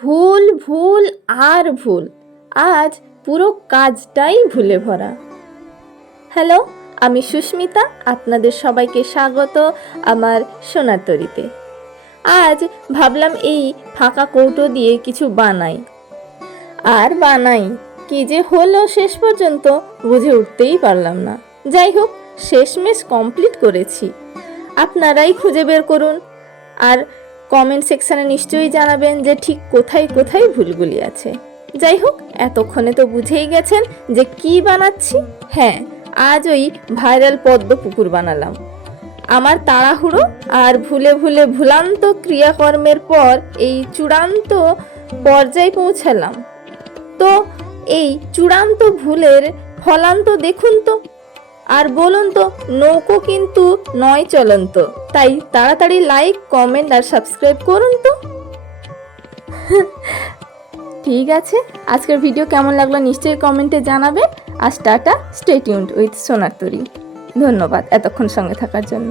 ভুল ভুল আর ভুল, আজ পুরো কাজটাই ভুলে ভরা। হ্যালো, আমি সুস্মিতা, আপনাদের সবাইকে স্বাগত আমার সোনার তরীতে। আজ ভাবলাম এই ফাঁকা কৌটো দিয়ে কিছু বানাই, আর বানাই কি যে হলো শেষ পর্যন্ত বুঝে উঠতেই পারলাম না। যাই হোক, শেষমেশ কমপ্লিট করেছি। আপনারাই খুঁজে বের করুন, আর কমেন্ট সেকশানে নিশ্চয়ই জানাবেন যে ঠিক কোথায় কোথায় ভুলগুলি আছে। যাই হোক, এতক্ষণে তো বুঝেই গেছেন যে কি বানাচ্ছি। হ্যাঁ, আজ ওই ভাইরাল পদ্ম পুকুর বানালাম। আমার তাড়াহুড়ো আর ভুলে ভুলে ভুলান্ত ক্রিয়াকর্মের পর এই চূড়ান্ত পর্যায়ে পৌঁছালাম। তো এই চূড়ান্ত ভুলের ফলান্ত দেখুন তো, আর বলুন তো, নৌকো কিন্তু নয় চলন্ত। তাই তাড়াতাড়ি লাইক, কমেন্ট আর সাবস্ক্রাইব করুন তো। ঠিক আছে, আজকের ভিডিও কেমন লাগলো নিশ্চয়ই কমেন্টে জানাবেন। আর টাটা, স্টে টিউনড উইথ সোনার তরী। ধন্যবাদ এতক্ষণ সঙ্গে থাকার জন্য।